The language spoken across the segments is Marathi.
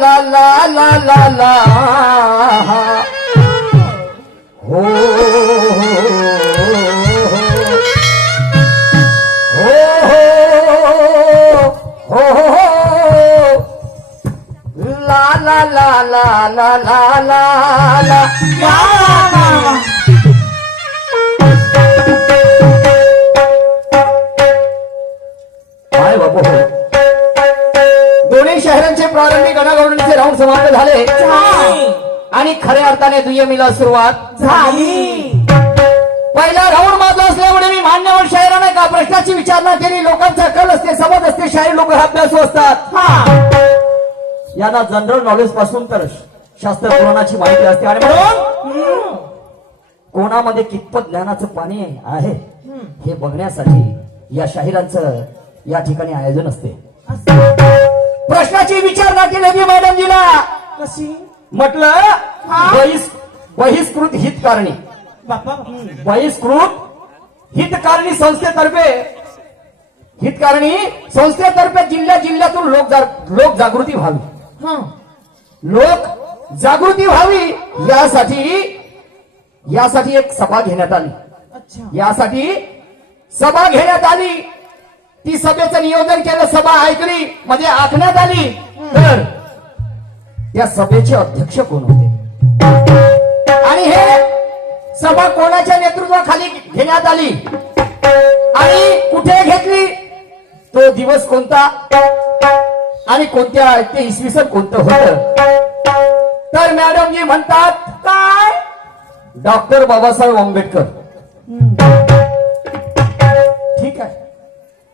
ला ला ला ला ला हो हो ला ला ला ला ला ला ला ला काय बाबू दोन्ही शहरांचे प्रारंभिक गणागौडणीचे राऊंड समाप्त झाले आणि खऱ्या अर्थाने दुय्यमीला सुरुवात झाली. पहिला राऊंड माझा असल्यामुळे मी मान्यवर शाहिरांना का प्रश्नाची विचारणा केली. लोकांचा कल असते, समज असते, शाहीर लोक अभ्यासू असतात. यांना जनरल नॉलेज पासून तर शास्त्र पुराणाची माहिती असते आणि म्हणून कोणामध्ये कितपत ज्ञानाचं पाणी आहे हे बघण्यासाठी या शाहिरांचं या ठिकाणी आयोजन असते. प्रश्नाची विचारणा केली मी मॅडमजीला. कशी म्हटलं बहिष्कृत हितकारणी बापा बहिष्कृत हितकारणी संस्थेतर्फे जिल्ह्यातून लोक जागृती व्हावी. लोक जागृती व्हावी यासाठी एक सभा घेण्यात आली. यासाठी सभा घेण्यात आली. ती सभेचं नियोजन केलं, सभा ऐकली, म्हणजे आखण्यात आली. तर त्या सभेचे अध्यक्ष कोण होते आणि हे सभा कोणाच्या नेतृत्वाखाली घेण्यात आली आणि कुठे घेतली, तो दिवस कोणता आणि कोणत्या ते इसवी सन कोणतं होतं. तर मॅडमजी म्हणतात काय, डॉक्टर बाबासाहेब आंबेडकर. ठीक आहे.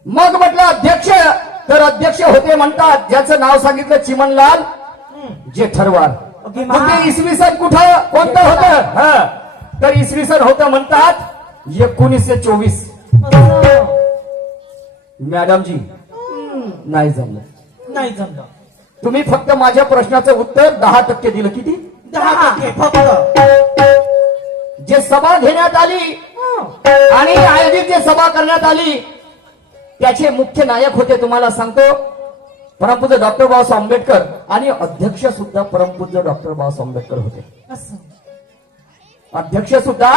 मग म्हटलं अध्यक्ष, तर अध्यक्ष होते म्हणतात ज्याचं नाव सांगितलं चिमनलाल जेठरवाल. मग ते इसवी सन कोणतं होतं, तर इसवी सन होतं म्हणतात 1924. मॅडमजी नाही जमलं. तुम्ही फक्त माझ्या प्रश्नाचं उत्तर 10% दिलं. किती? 10% फक्त. जे सभा घेण्यात आली आणि आयोजित जे सभा करण्यात आली त्याचे मुख्य नायक होते, तुम्हाला सांगतो, परमपूज्य डॉक्टर बाबासाहेब आंबेडकर आणि अध्यक्ष सुद्धा परमपूज्य डॉक्टर बाबासाहेब आंबेडकर होते. अध्यक्ष सुद्धा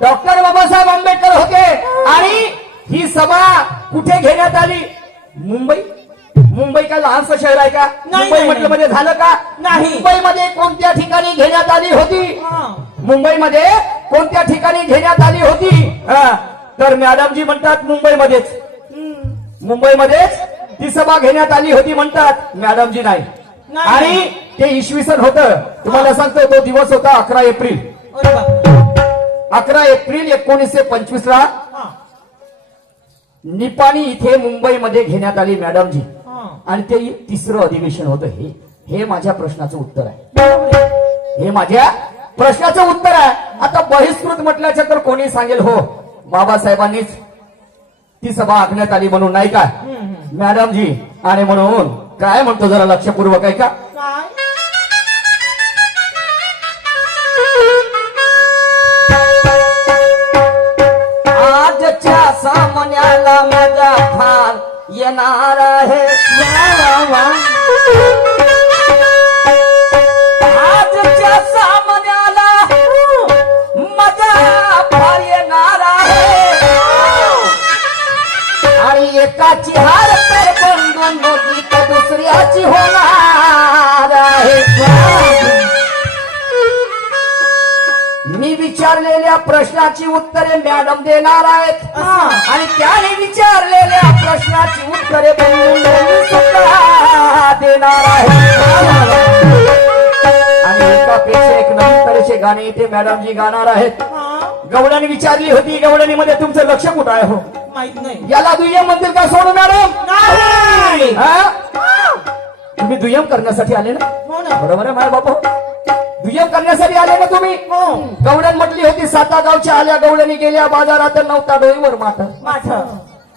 डॉक्टर बाबासाहेब आंबेडकर होते. आणि ही सभा कुठे घेण्यात आली? मुंबई का लहानसं शहर आहे का? मुंबई म्हटलं मध्ये झालं का? नाही. मुंबईमध्ये कोणत्या ठिकाणी घेण्यात आली होती? मुंबईमध्ये कोणत्या ठिकाणी घेण्यात आली होती? तर मॅडमजी म्हणतात मुंबईमध्येच ती सभा घेण्यात आली होती म्हणतात. मॅडमजी नाही. आणि ते इसवी सन होतं, तुम्हाला सांगतो, तो दिवस होता 11 एप्रिल 1925 ला निपाणी इथे मुंबईमध्ये घेण्यात आली मॅडमजी. आणि ते तिसरं अधिवेशन होतं. हे माझ्या प्रश्नाचं उत्तर आहे. हे माझ्या प्रश्नाचं उत्तर आहे. आता बहिष्कृत म्हटल्याच्या तर कोणी सांगेल हो बाबासाहेबांनीच ती सभा आखण्यात आली म्हणून, नाही का मॅडमजी? आणि म्हणून काय म्हणतो जरा लक्षपूर्वक आहे का? आजच्या सामन्याला माझा फार येणार आहे. आजच्या सामन्याला माझा फार येणार आहे. आणि एकाची हार तर बंधून मोठी तर दुसऱ्याची होणार आहे. मी विचारलेल्या प्रश्नाची उत्तरे मॅडम देणार आहेत आणि त्याने विचारलेल्या प्रश्नाची उत्तरे बंधून सुद्धा देणार आहेत. आणि एकापेक्षा एक नवीन तऱ्हेचे गाणे इथे मॅडमजी गाणार आहेत. गवळणी विचारली होती, गवळणी मध्ये तुमचं लक्ष कुठं आहे? हो माहित नाही. याला दुय्यम म्हणतील का सोडू मॅडम? तुम्ही दुय्यम करण्यासाठी आले ना? बरोबर आहे माझ्या बापू, दुय्यम करण्यासाठी आले ना तुम्ही? गवळण म्हटली होती 7 गावच्या आल्या गवळणी गेल्या बाजारात, नव्हता डोईवर माठ.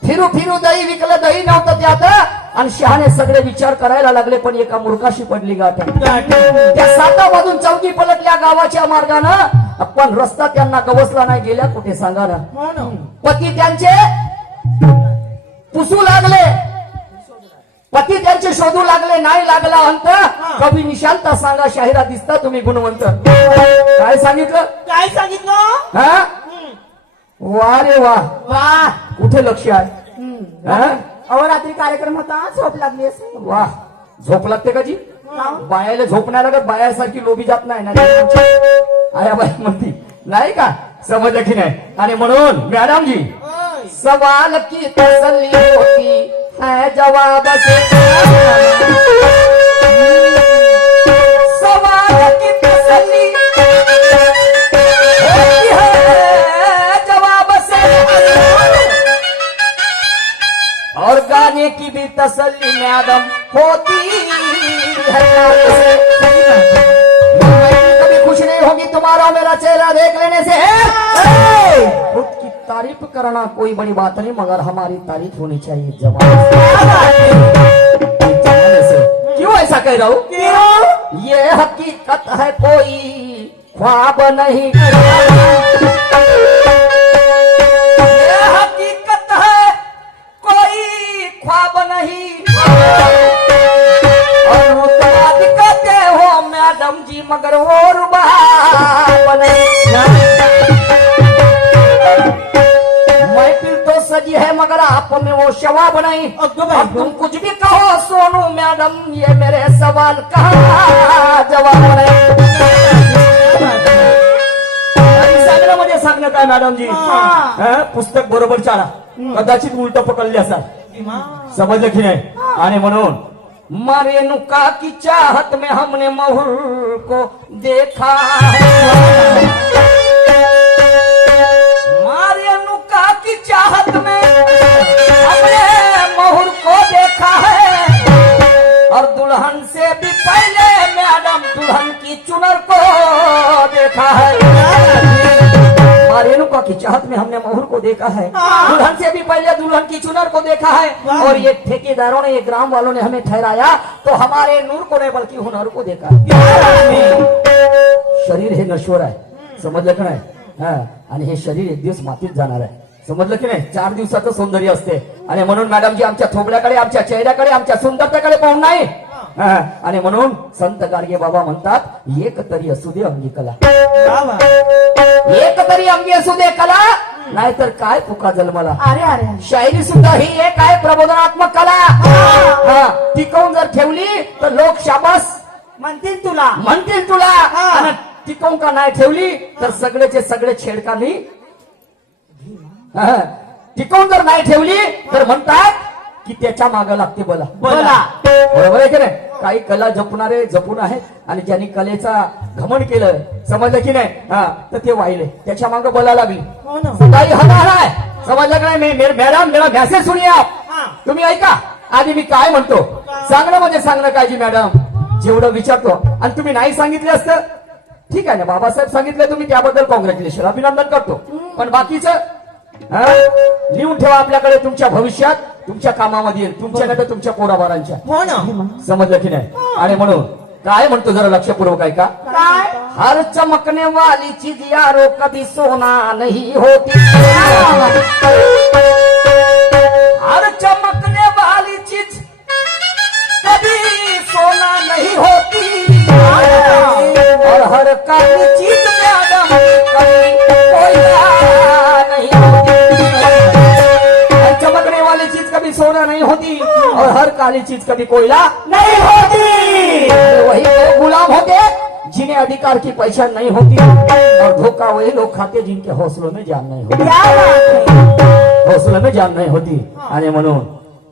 फिरू फिरू दही विकलं, दही नव्हतं त्यात. आणि शहाणे सगळे विचार करायला लागले, पण एका मूर्खाशी पडली गाठ. त्या 7 मधून 4 पलटल्या गावाच्या मार्गानं, पण रस्ता त्यांना गवसला नाही. गेल्या कुठे सांगा ना? पती त्यांचे पुसू लागले. पती त्यांचे शोधू लागले, नाही लागला अंत. कवी निशांत सांगा शाहिरा दिसता तुम्ही गुणवंत. काय सांगितलं? काय सांगितलं? हा वा रे वा, वा कुठे लक्ष आहे? हा? अहो रात्री कार्यक्रम होता, झोप लागली असेल. वा, झोप लागते का जी? बायाला झोप नाही लागत, बायासारखी लोभी जात नाही ना. आया बाई म्हणती नाही का, समजलं की नाही? आणि म्हणून मॅडम जी ओय. सवाल की तसल्ली होती है जवाब से, सवाल की तसल्ली होती है जवाब से, और गाने की भी तसल्ली मैडम होती है नाम से। मैं कभी खुश नहीं होगी तुम्हारा मेरा चेहरा देख लेने से। खुद की तारीफ करना कोई बड़ी बात नहीं, मगर हमारी तारीफ होनी चाहिए जवाब से। क्यों ऐसा कह रहा हूँ? क्यों? ये हकीकत है कोई ख्वाब नहीं, ये हकीकत है कोई ख्वाब नहीं, और मुतवाद कहते हो मैडम जी मगर वो रुबाब नहीं। महफिल तो सजी है मगर आप में वो शवाब नहीं। अगं बाई, अब तुम कुछ भी कहो सोनू मैडम, ये मेरे सवाल का जवाब नहीं। सांगण्यामध्ये सांगणं काय मॅडम जी? पुस्तक बरोबर चाला, कदाचित उलट पकडले असाल, समजलं की नाही? आणि म्हणून मरेनुका की चाहत में हमने महुर को देखा है, मरेनुका की चाहत में हमने महुर को देखा है, और दुल्हन से भी पहले मैडम दुल्हन की चुनर को देखा है। रेणुका की चाहत में हमने मोहर को देखा है, दुल्हन से भी पहले दुल्हन की चुनर को देखा है, और ये ठेकेदारों ने, ये ग्राम वालों ने हमें ठहराया तो हमारे नूर को नहीं बल्कि हुनर को देखा है। शरीर हे नश्वर आहे, समजलं की नाही? आणि हे शरीर एक दिवस मातीत जाणार आहे, समजलं की नाही? 4 दिवसाचं सौंदर्य असते. आणि म्हणून मॅडम जी आमच्या थोबड्याकडे, आमच्या चेहऱ्याकडे, आमच्या सुंदरतेकडे पाहून नाही. आणि म्हणून संत गाडगे बाबा म्हणतात, एक तरी असू दे अंगी कला, एक तरी अंगी असू दे कला, नाहीतर काय पुका जन्मला. अरे अरे शायरी सुद्धा ही एक आहे प्रबोधनात्मक कला. टिकवून जर ठेवली तर लोक शाबास म्हणतील तुला. म्हणतील तुला, आणि टिकवून का नाही ठेवली तर सगळेचे सगळे छेडखानी. टिकवून जर नाही ठेवली तर म्हणतात की त्याच्या मागं लागते बोला. बरोबर आहे की नाही? काही कला जपणारे जपून आहेत, आणि ज्यांनी कलेचा घमंड केलं, समजलं की नाही, तर ते वाहिले, त्याच्या मागं बोला लागली. काही होणार आहे, समजलं की नाही? मॅडम मेरा मॅसेज सुनिए आप, तुम्ही ऐका. आधी मी काय म्हणतो, सांगणं म्हणजे सांगणं काय जी मॅडम, जेवढं विचारतो. आणि तुम्ही नाही सांगितले असतं ठीक आहे ना, बाबासाहेब सांगितले तुम्ही, त्याबद्दल कॉंग्रॅच्युलेशन, अभिनंदन करतो. पण बाकीचं लिहून ठेवा आपल्याकडे, तुमच्या भविष्यात तुमच्या कामामध्ये येईल, तुमच्याकडे तुमच्या पोराबारांच्या. हो ना. समजलं की नाही? आणि म्हणून काय म्हणतो जरा लक्षपूर्वक ऐका. काय? हर चमकने वाली चीज यारो कभी सोना नहीं होती, हर चमकने वाली चीज कभी सोना नहीं होती, और हर काली चीज मैडम कभी कोयला नहीं होती, हर चमकने वाली चीज कभी सोना नहीं होती, और हर काली चीज कभी कोयला नहीं होती। वही लोग गुलाम होते जिन्हें अधिकार की पहचान नहीं होती, और धोखा वही लोग खाते जिनके हौसलों में जान नहीं होती, हौसलों में जान नहीं होती. आणि म्हणून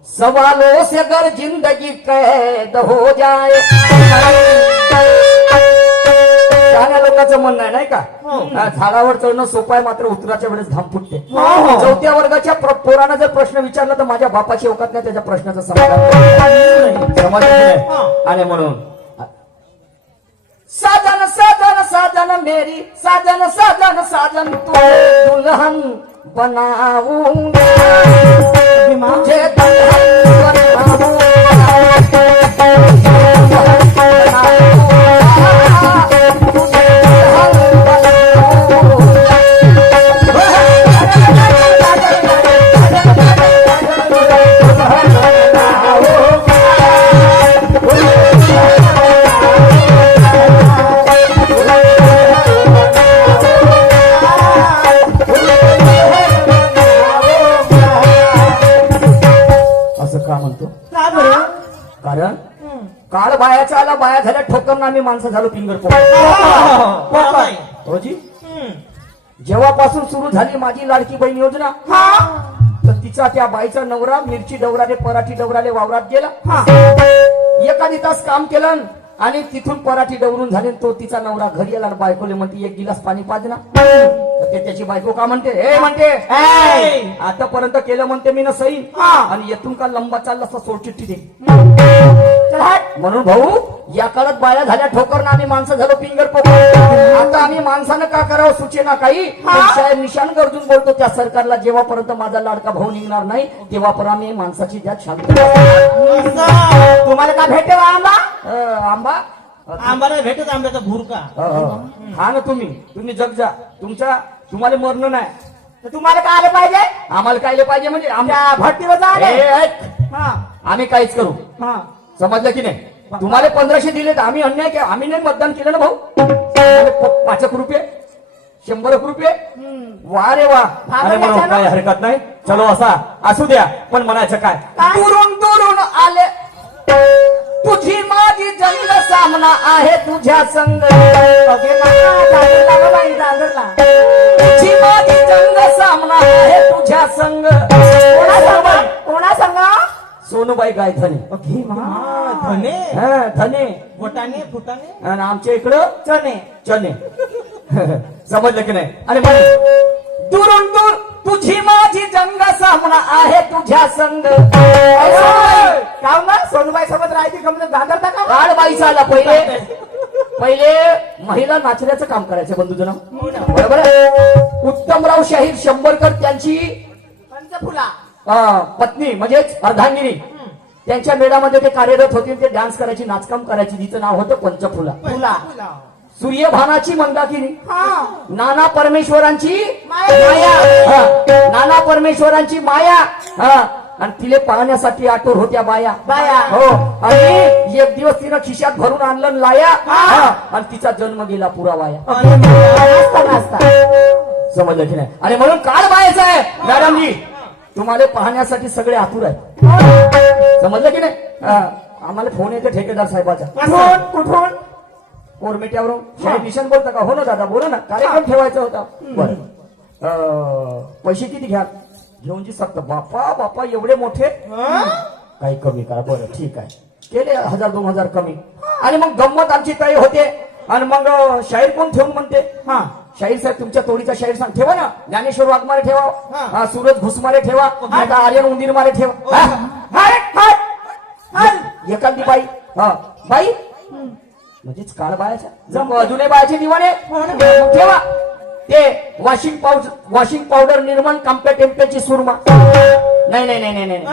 सवालों से अगर जिंदगी कैद हो जाए, शहाण्या लोकांचं म्हणणं आहे नाही का, झाडावर चढणं सोपं आहे, मात्र उतराच्या वेळेस घाम फुटते. 4थ्या वर्गाच्या पोरानं जर प्रश्न विचारला तर माझ्या बापाची औकात नाही त्याच्या प्रश्नाचं समाधान, समजलं की नाही? आणि म्हणून साजन साजन साजन मेरी साजन साजन साजन तू दुल्हन बनाऊंगा, तुझे दुल्हन बनाऊंगा. कारण काळ बायाचा आला, बाया झाल्या ठोकर, आम्ही माणसं झालो फिंगर बाई. होजी. जेव्हापासून सुरू झाली माझी लाडकी बहीण योजना, तर तिचा त्या बाईचा नवरा मिरची डवराले पराठी डवराले वावरात गेला. एखादी तास काम केलं आणि तिथून पराठी डवरून झाले. तो तिचा नवरा घरी आला आणि बायकोले म्हणते एक गिलास पाणी पाजना. तर ते त्याची बायको का म्हणते, हे म्हणते आतापर्यंत केलं म्हणते मी ना सई, आणि येथून का लंबा चालला असता सोड चिठ्ठी दे. म्हणून भाऊ या काळात बाया झाल्या ठोकर, आम्ही माणसं झालो फिंगर आता आम्ही माणसानं का करावं सुचेना काही. साहेब निशाण गरजून बोलतो त्या सरकारला, जेव्हापर्यंत माझा लाडका भाऊ निघणार नाही तेव्हापर्यंत आम्ही माणसाची द्यात शांत. तुम्हाला का भेटे आंबा? आंबा आंबाला भेटत आंब्याचा भुरका. हा ना, तुम्ही जग जा, तुम्हाला मरणं नाही. तर तुम्हाला काय आलं पाहिजे? आम्हाला कायले पाहिजे म्हणजे त्या भट्टीवर जा रे. आम्ही काहीच करू, समजलं की नाही. तुम्हाला 1500 दिले तर आम्ही अन्याय केला, आम्ही नाही मतदान केलं ना भाऊ. 5 रुपये 100 रुपये, वा रे वा. अरे म्हणून काय हरकत नाही, चलो असा असू द्या. पण म्हणायचं काय, दुरून दुरून आले तुझी माझी जंग, सामना आहे तुझ्या संग. तुझी माझी जंग, सामना आहे तुझ्या संग. कोणा सांगा? सोनूबाई गायधने. धने धने फुटाने फुटाने आणि आमच्या इकडं चणे. चने. समजलं की नाही. आणि म्हणे दुरून दूर तुझी माझी जंग, सामना आहे तुझ्या संग. सोनूबाई सोबत राहायची गमत दादरता का? काळबाईचा आला पहिले महिला नाचण्याचं काम करायचं बंधूचं नाव बरोबर आहे. उत्तमराव शाहीर शंभरकर त्यांची पंचफुला पत्नी म्हणजेच अर्धांगिनी, त्यांच्या मेळामध्ये ते कार्यरत होते. ते डान्स करायची, नाचकाम करायची. तिचं नाव होतं पंचफुला. फुला. सूर्यभानाची मंदाकिनी, नाना परमेश्वरांची माया, नाना परमेश्वरांची माया. आणि तिले पाहण्यासाठी आठवड होत्या बाया. हो. आणि एक दिवस तिनं खिशात भरून आणलं लाया, आणि तिचा जन्म गेला पुरा वाया. समजलं की नाही. आणि म्हणून काळ बायाचा आहे मॅडमजी, तुम्हाला पाहण्यासाठी सगळे आतुर आहेत. समजलं की नाही. आम्हाला फोन येते ठेकेदार साहेबाचा. कुठून? कोरमेट्यावरून. शाहीर निशाण बोलता का? हो ना दादा, बोला ना, कार्यक्रम ठेवायचा होता. बरं, पैसे किती घ्या? घेऊन जी सकत. बापा एवढे मोठे, काही कमी करा. बरं ठीक आहे, केले 1000-2000 कमी. आणि मग गंमत आमची तयारी होते. आणि मग शाहीर कोण ठेवून म्हणते, शाहीर साहेब तुमच्या तोडीचा शाहीर सांग. ठेवा ना, ज्ञानेश्वर वाघमारे ठेवा, सूरज घुसमारे ठेवा, आता आर्यन उंदीरमारे ठेवा. एखादी बाई बाई म्हणजेच काळ बायाच्या अजूनही बायाचे दिवाणे ठेवा. ते वॉशिंग पावडर निर्माण कॉम्पॅटेम्पची सुरमा. नाही.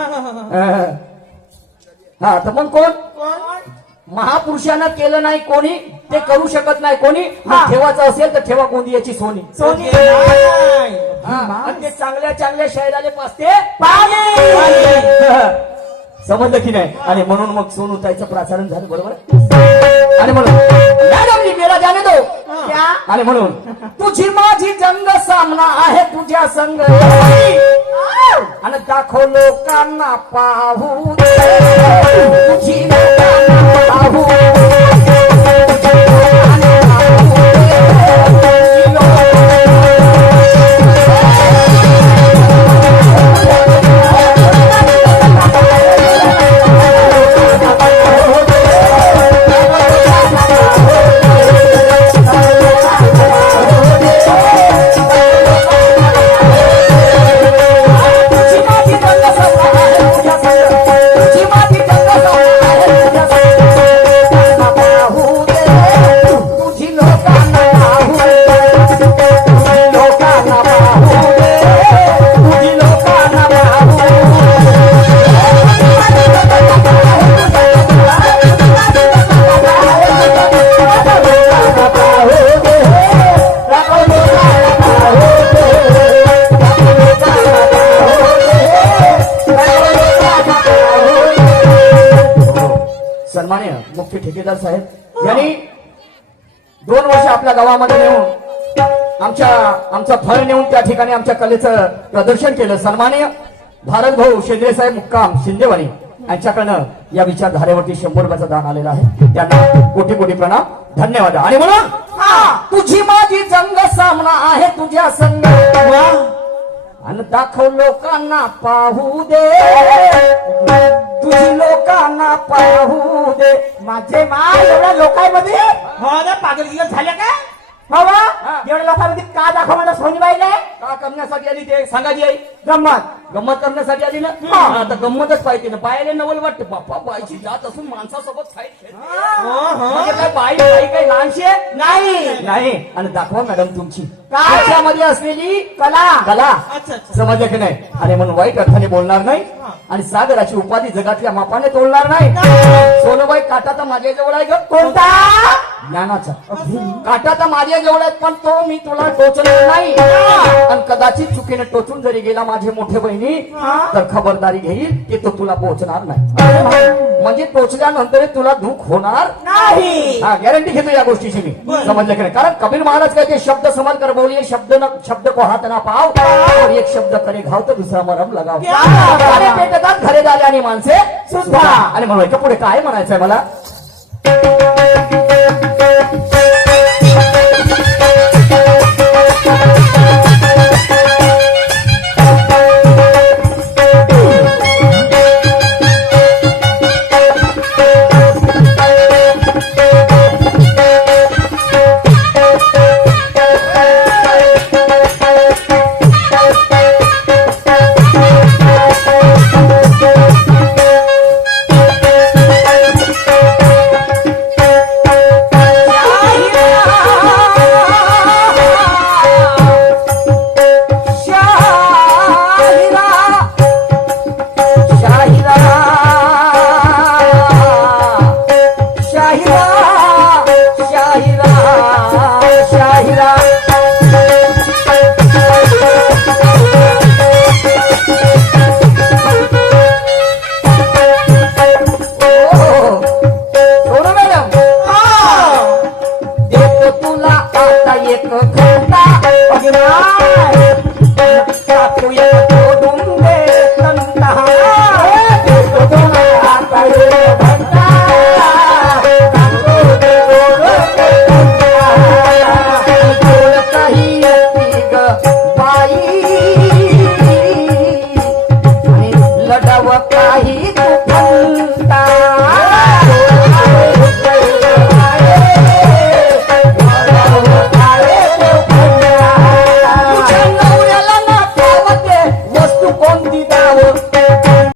हा, तर मग कोण? महापुरुषांना केलं नाही कोणी, ते करू शकत नाही कोणी. ठेवायचं असेल तर ठेवा गोंदियाची सोनी. आणि ते चांगल्या शायराले पाचते समजलं की नाही. आणि म्हणून मग सोनूताईचं प्रसारण झालं बरोबर. आणि म्हणून मॅडमजी मेला जाणे दो. आणि म्हणून तुझी माझी जंग, सामना आहे तुझ्या संग. आणि दाखव लोकांना पाहू, तुझी लोकांना पाहू. सन्मान्य मुख्य ठेकेदार साहेब यांनी 2 वर्ष आपल्या गावामध्ये नेऊन आमचं फळ नेऊन त्या ठिकाणी आमच्या कलेचं प्रदर्शन केलं. सन्मान्य भारत भाऊ शेंद्रे साहेब मुक्काम शिंदेवाडी यांच्याकडनं या विचारधारेवरती 100 रुपयाचं दान आलेलं आहे. त्यांना कोटी कोटी प्रणाम, धन्यवाद. आणि म्हणून तुझी माझी जंग सामना आहे तुझ्या संग, आणि दाखव लोकांना पाहू दे, तुझी लोकांना पाहू दे. माझे मा एवढ्या लोकांमध्ये हो ना पागल गिगल झाल्या का बाबा एवढ्या लोकांमध्ये का दाखव मला सोनीबाईला का करण्यासाठी आली ते सांगायची आई? गंमत गंमत करण्यासाठी आली ना. हा. आता गंमतच पाहिजे ना. बायला नवल वाटतं बाप्पा बाईची जात असून माणसासोबत फाईट खेळते. म्हणजे काय बाई बाई काही लहानशी आहे? नाही नाही. आणि दाखवा मॅडम तुमची काय? त्याच्यामध्ये असलेली कला कला. अच्छा अच्छा समजलं की नाही? आणि म्हणून वाईट अर्थाने बोलणार नाही, आणि सागराची उपाधी जगातल्या मापाने तोडणार नाही. सोनबाई काटा तर माझ्या जवळ आहे ग. कोणता ज्ञानाचा काटा तर माझ्या जवळ आहे, पण तो मी तुला टोचणार नाही. आणि कदाचित चुकीने टोचून जरी गेला माझे मोठे बहिणी, तर खबरदारी घेईल की तो तुला पोहोचणार नाही. म्हणजे टोचल्यानंतर तुला दुःख होणार नाही. हा, गॅरंटी घेतो या गोष्टीची मी. समजलं की नाही? कारण कबीर महाराज काय ते शब्द समान कर बोलिये, शब्द को हात ना पाव, और एक शब्द करे घाव तर दुसरा मरम लगाव. आणि पेटतात घरे झाले आणि माणसे सुद्धा. आणि म्हणायचं पुढे काय म्हणायचंय मला?